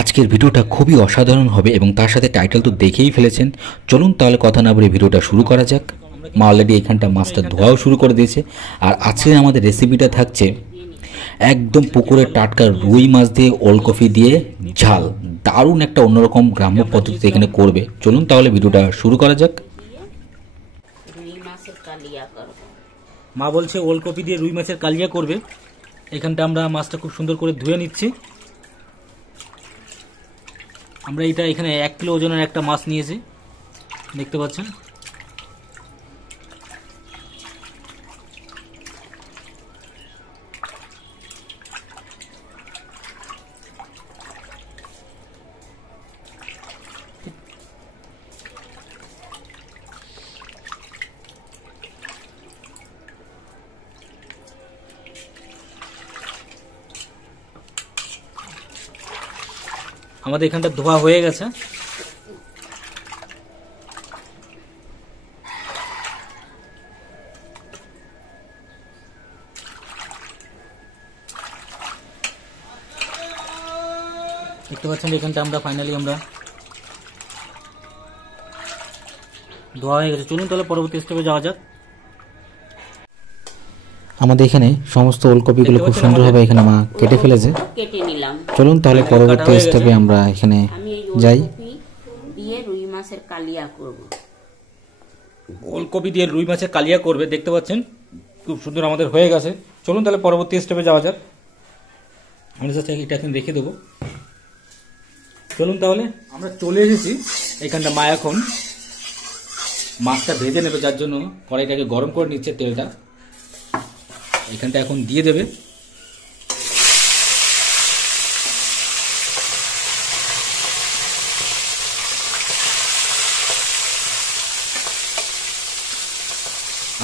আজকের ভিডিওটা খুবই অসাধারণ হবে এবং তার সাথে টাইটেল তো দেখেই ফেলেছেন। চলুন তাহলে কথা না বলে ভিডিওটা শুরু করা যাক। মা অলরেডি এখানটা মাছটা ধোয়াও শুরু করে দিয়েছে। আর আজকে আমাদের রেসিপিটা থাকছে একদম পুকুরের টাটকা রুই মাছ দিয়ে ওলকপি দিয়ে ঝাল। দারুণ একটা অন্যরকম গ্রাম্য পদ্ধতিতে এখানে করবে। চলুন তাহলে ভিডিওটা শুরু করা যাক। মা বলছে ওলকপি দিয়ে রুই মাছের কালিয়া করবে। এখানটা আমরা মাছটা খুব সুন্দর করে ধুয়ে নিচ্ছি। আমরা এখানে 1 কিলো ওজনের একটা মাছ নিয়েছি, দেখতে পাচ্ছেন। আমাদের এখানটা ধোয়া হয়ে গেছে। দেখতে পাচ্ছেন এখানটা আমরা ফাইনালি ধোয়া হয়ে গেছে। চলুন তাহলে পরবর্তী স্টেপে যাওয়া যাক। আমাদের এখানে সমস্ত ওলকপিগুলো খুব সুন্দরভাবে এখানে মা কেটে ফেলেছে। কেটে নিলাম। চলুন তাহলে পরবর্তী স্টেপে আমরা এখানে যাই। দিয়ে রুই মাছের কালিয়া করব। ওলকপি দিয়ে রুই মাছের কালিয়া করবে, দেখতে পাচ্ছেন খুব সুন্দর আমাদের হয়ে গেছে। চলুন তাহলে পরবর্তী স্টেপে যাওয়া যাক। আমরা জাস্ট এটা এখন রেখে দেবো। চলুন তাহলে আমরা চলে এসেছি এখানটা। মা এখন মাছটা ভেজে নেবে, যার জন্য কড়াইটাকে গরম করে নিচ্ছে। তেলটা এখানটা এখন দিয়ে দেবে।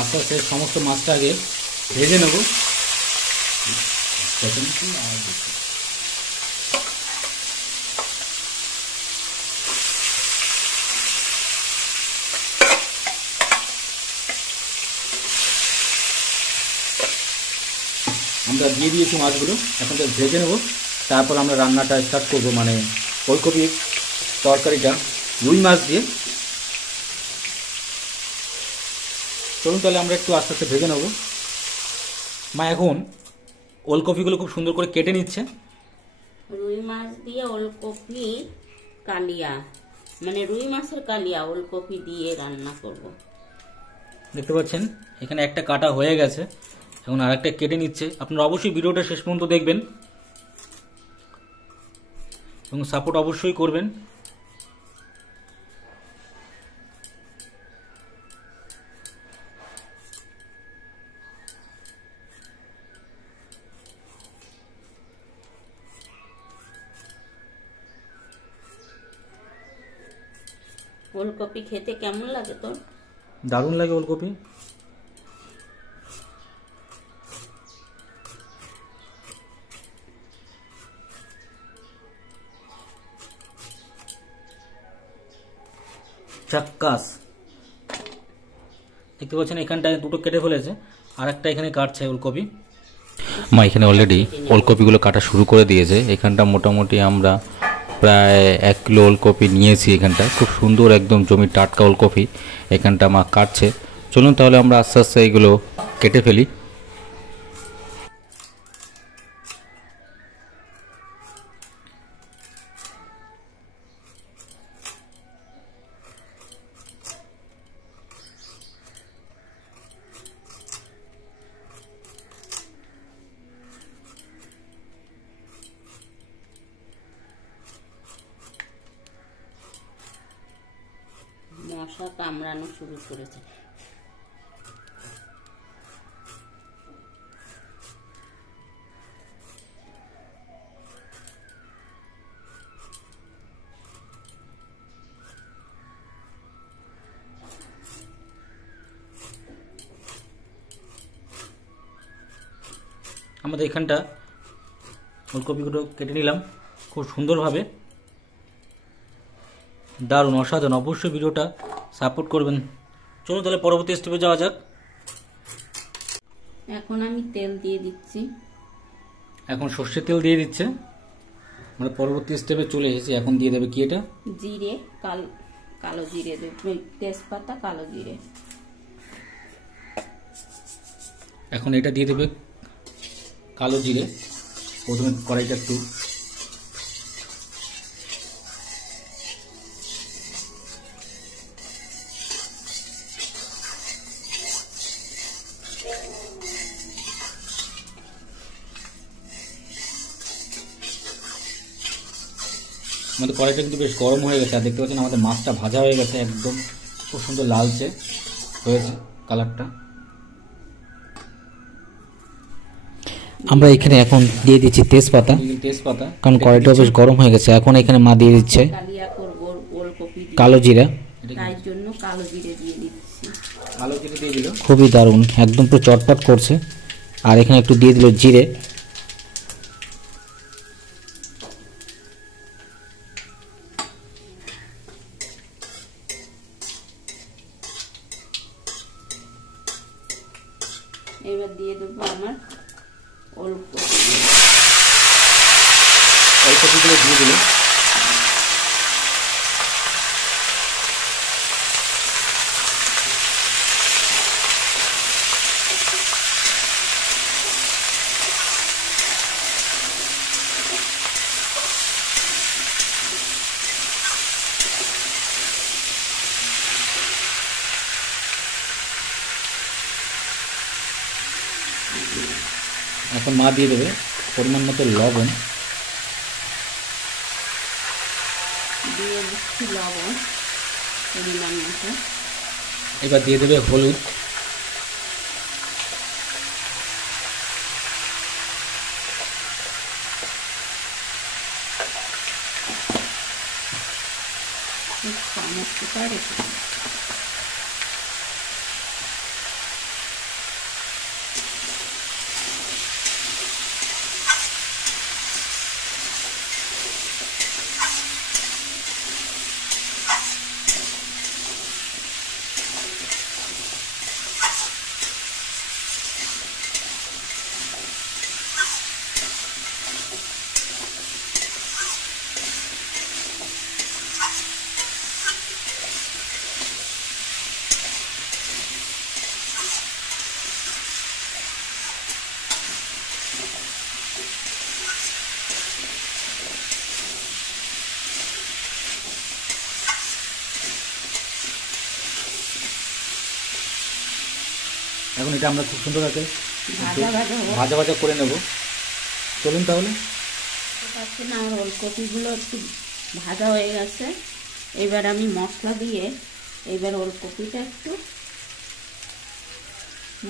আস্তে আস্তে সমস্ত মাছটা আগে ভেজে নেব। আমরা দিয়ে দিয়েছি মাছগুলো, এখন তো ভেজে নেব। তারপর আমরা রান্নাটা স্টার্ট করব, মানে ওলকপির তরকারিটা রুই মাছ দিয়ে। চলুন তাহলে আমরা একটু আস্তে আস্তে ভেজে নেব। মা এখন ওলকপিগুলো খুব সুন্দর করে কেটে নিচ্ছে। রুই মাছ দিয়ে ওলকপি কালিয়া, মানে রুই মাছের কালিয়া ওলকপি দিয়ে রান্না করব। দেখতে পাচ্ছেন এখানে একটা কাটা হয়ে গেছে, এখন আরেকটা কেটে নিচ্ছে। আপনারা অবশ্যই ভিডিওটা শেষ পর্যন্ত দেখবেন এবং সাপোর্ট অবশ্যই করবেন। ওলকপি খেতে কেমন লাগে তোর? দারুণ লাগে ওলকপি। চাক্কাস, দেখতে পাচ্ছেন এখানটায় দুটো কেটে ফেলেছে, আর একটা এখানে কাটছে ওলকপি। মা এখানে অলরেডি ওলকপিগুলো কাটা শুরু করে দিয়েছে। এখানটা মোটামুটি আমরা প্রায় 1 কিলো ওলকপি নিয়েছি। এখানটা খুব সুন্দর একদম জমির টাটকা ওলকপি এখানটা মা কাটছে। চলুন তাহলে আমরা আস্তে আস্তে এগুলো কেটে ফেলি। মশা কামড়ানো শুরু করেছে। আমাদের এখানটা ওলকপিগুলো কেটে নিলাম খুব সুন্দরভাবে। দারুণ অসাধারণ, অবশ্যই ভিডিওটা সাপোর্ট করবেন। চলুন তাহলে পরবর্তী স্টেপে যাওয়া যাক। এখন আমি তেল দিয়ে দিচ্ছি। এখন সর্ষের তেল দিয়ে দিচ্ছে। আমরা পরবর্তী স্টেপে চলে এসেছি। এখন দিয়ে দেবে কি এটা? জিরে, কালো জিরে দেবে, তেজপাতা, কালো জিরে। এখন এটা দিয়ে দেবে কালো জিরে। প্রথমে কড়াইটা একটু আমাদের কড়াইটা কিন্তু বেশ গরম হয়ে গেছে। আর দেখতে পাচ্ছেন আমাদের মাছটা ভাজা হয়ে গেছে, একদম খুব সুন্দর লালচে হয়েছে কালারটা। আমরা এখানে এখন দিয়ে দিচ্ছি তেজপাতা, কারণ কড়াইটা বেশ গরম হয়ে গেছে। এখন এখানে মা দিয়ে দিচ্ছে কালিয়া করব ওলকপি দিয়ে, কালো জিরা, তাই জন্য কালো জিরে দিয়ে দিচ্ছি। কালো জিরে দিয়ে দিল, খুবই দারুণ, একদম পুরো চটপট করছে। আর এখানে একটু দিয়ে দিল জিরে। এবার দিয়ে দেবো আমার ওলকপি, ওলকপিগুলো দিয়ে দিল। এখন মা দিয়ে দেবে পরিমাণ মতো লবণ, দিয়ে দিচ্ছি লবণ পরিমাণ মতো। এবার দিয়ে দেবে হলুদ, সমস্তটা রেখে দিচ্ছি। এখন এটা আমরা খুব সুন্দর আছে ভাজা ভাজা করে নেব। চলুন তাহলে। পাচ্ছেন আমার ওলকপিগুলো একটু ভাজা হয়ে গেছে। এবার আমি মশলা দিয়ে, এবার ওলকপিটা একটু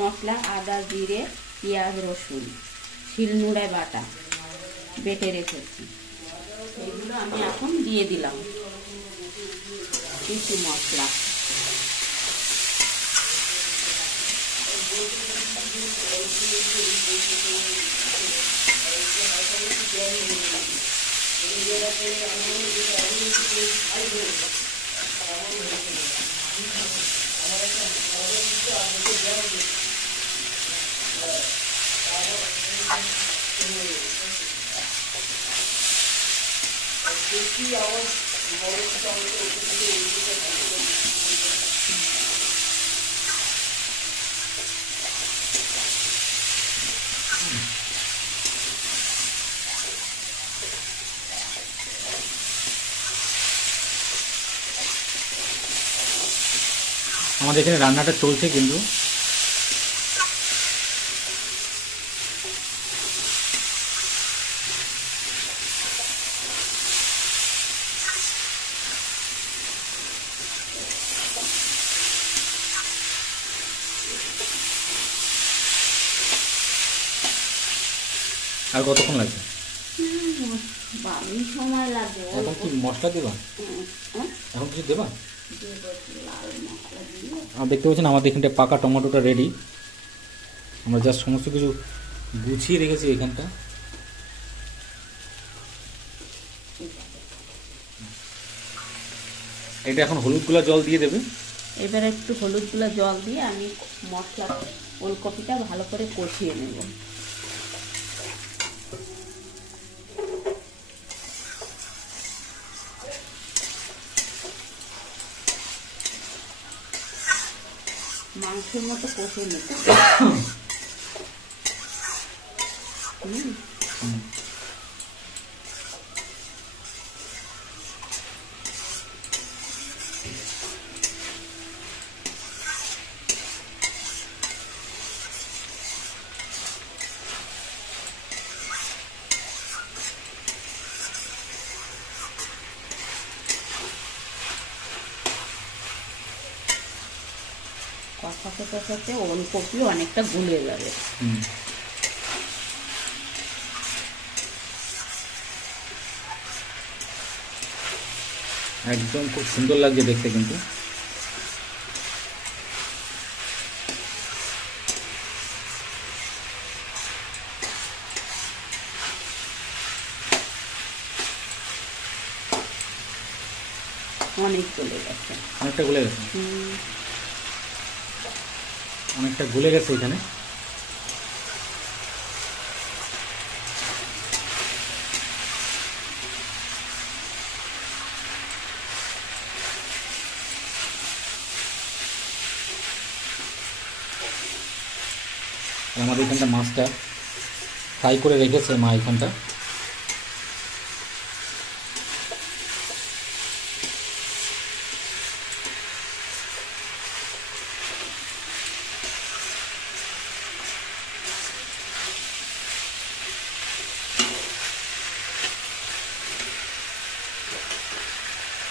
মশলা, আদা, জিরে, পেঁয়াজ, রসুন শিলনোড়ায় বাটা বেটে রেখেছি, এগুলো আমি এখন দিয়ে দিলাম কিছু মশলা। আমাদের এখানে রান্নাটা চলছে কিন্তু। আর কতক্ষণ লাগবে? সময় লাগবে। এখন কি মশলা দেবা? এখন কিছু দেবা? আর দেখতে পাচ্ছেন আমাদের এখানটা পাকা টমেটোটা রেডি। আমরা যা সমস্ত কিছু গুছিয়ে রেখেছি এখানটা। এটা এখন হলুদ গুলা জল দিয়ে দেবে। এবার একটু হলুদ গুলা জল দিয়ে আমি মশলা ওলকপিটা ভালো করে কষিয়ে নেব। মাংসের মতো কষে নিতে। কষাতে কষাতে ওলকপি অনেকটা গুলে যাবে। একদম খুব সুন্দর লাগছে দেখতে কিন্তু। অনেক গলে গেছে, অনেকটা গলে গেছে, অনেকটা গলে গেছে এখানে। আমাদের এখানটা মাছটা ফ্রাই করে রেখেছে মা এখানটা।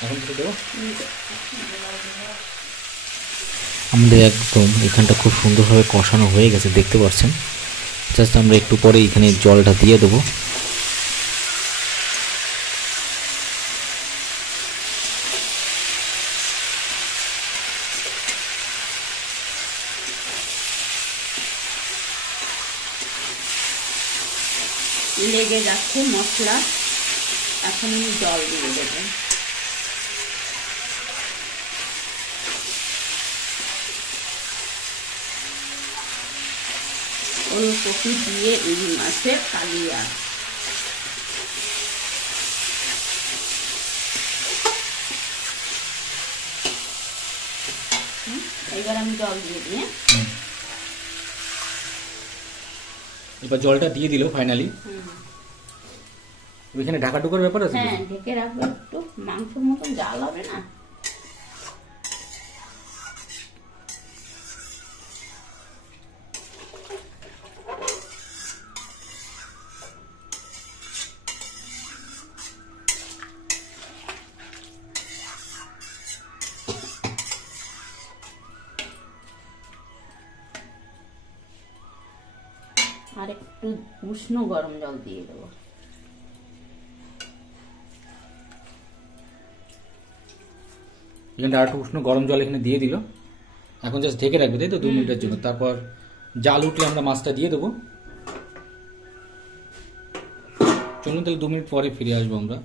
এখন থেকে দেবো। আমাদের একদম এখানটা খুব সুন্দরভাবে কষানো হয়ে গেছে দেখতে পাচ্ছেন। জাস্ট আমরা একটু পরে এখানে জলটা দিয়ে দেবো। লেগে যাচ্ছে মশলা, এখন আমি জল দিয়ে দেবো। ওলকপি দিয়ে ইলিশ মাছের কালিয়া। এবার আমি জল দিয়ে দিই। এবার জলটা দিয়ে দিল ফাইনালি। ওইখানে ঢাকা ঢুকার ব্যাপার আছে? হ্যাঁ, ঢেকে রাখবো একটু, মাংসের মতন জাল হবে না। আর একটু উষ্ণ গরম জল দিয়ে দেবো। এখানে আর একটু উষ্ণ গরম জল এখানে দিয়ে দিল। এখন জাস্ট ঢেকে রাখবে, তাই তো 2 মিনিটের জন্য। তারপর জাল উঠলে আমরা মাছটা দিয়ে দেবো। চলুন তাহলে 2 মিনিট পরে ফিরে আসবো আমরা।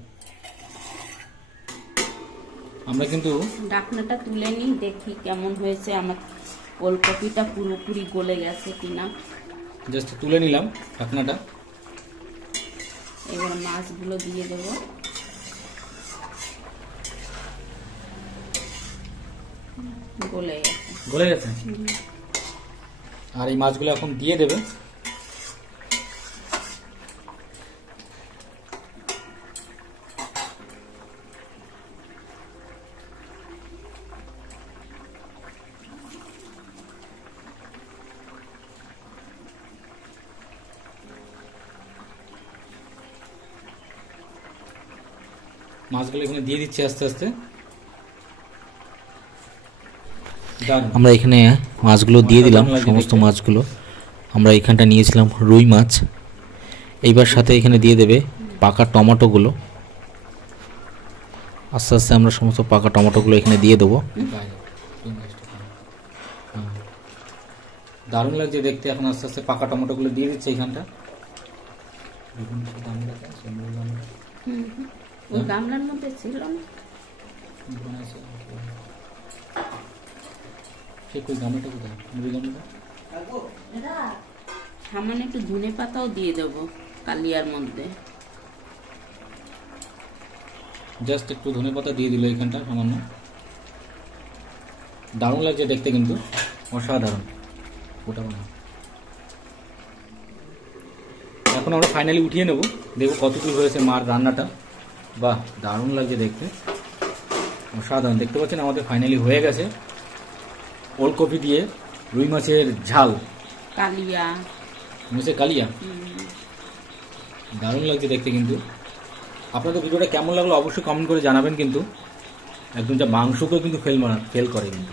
আমরা কিন্তু ঢাকনাটা তুলে নিই, দেখি কেমন হয়েছে। আমার ওলকপিটা পুরোপুরি গলে গেছে কিনা। জাস্ট তুলে নিলাম ঢাকনাটা। এবার মাছগুলো দিয়ে দেবো। গলে গেছে, গলে গেছে। আর এই মাছগুলো এখন দিয়ে দেবে। মাছগুলো এখানে দিয়ে দিচ্ছি আস্তে আস্তে। আমরা এখানে মাছগুলো দিয়ে দিলাম, সমস্ত মাছগুলো। আমরা এখানটা নিয়েছিলাম রুই মাছ। এইবার সাথে এখানে দিয়ে দেবে পাকা টমেটোগুলো। আস্তে আস্তে আমরা সমস্ত পাকা টমেটোগুলো এখানে দিয়ে দেবো। দারুণ লাগছে দেখতে। এখন আস্তে আস্তে পাকা টমেটোগুলো দিয়ে দিচ্ছে এখানটা। ওই গামলার মধ্যে ছিল না? সামান্য একটু ধনে পাতাও দিয়ে দেবো কালিয়ার মধ্যে। জাস্ট একটু ধনে পাতা দিয়ে দিল এখানটা সামান্য। দারুণ লাগছে দেখতে কিন্তু। অসাধারণ। ওটা না, এখন আমরা ফাইনালি উঠিয়ে নেব, দেখবো কতটুকু হয়েছে মার রান্নাটা। বাহ, দারুণ লাগছে দেখতে, অসাধারণ। দেখতে পাচ্ছেন আমাদের ফাইনালি হয়ে গেছে ওলকপি দিয়ে রুই মাছের ঝাল, কালিয়া, মাছের কালিয়া। দারুণ লাগছে দেখতে। কিন্তু আপনাদের ভিডিওটা কেমন লাগলো অবশ্যই কমেন্ট করে জানাবেন। কিন্তু একদম যা মাংসকেও কিন্তু ফেল করে কিন্তু,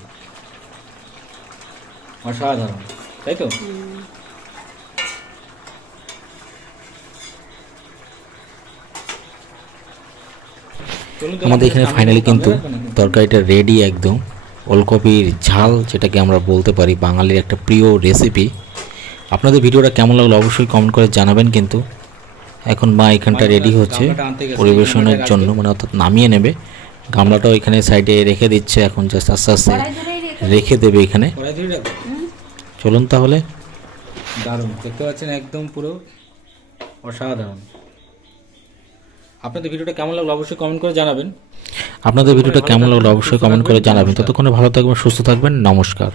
অসাধারণ, তাই তো? আমাদের এখানে ফাইনালি কিন্তু তরকারিটা রেডি একদম। ওলকপির ঝাল, যেটাকে আমরা বলতে পারি বাঙালির একটা প্রিয় রেসিপি। আপনাদের ভিডিওটা কেমন লাগলো অবশ্যই কমেন্ট করে জানাবেন। কিন্তু এখন মা এখানটা রেডি হচ্ছে পরিবেশনের জন্য, মানে অর্থাৎ নামিয়ে নেবে। গামলাটাও এখানে সাইডে রেখে দিচ্ছে, এখন জাস্ট আস্তে আস্তে রেখে দেবে এখানে। চলুন তাহলে। দারুণ দেখতে পাচ্ছেন, একদম পুরো অসাধারণ। আপনাদের ভিডিওটা কেমন লাগলো অবশ্যই কমেন্ট করে জানাবেন। ততক্ষণে ভালো থাকবেন, সুস্থ থাকবেন। নমস্কার।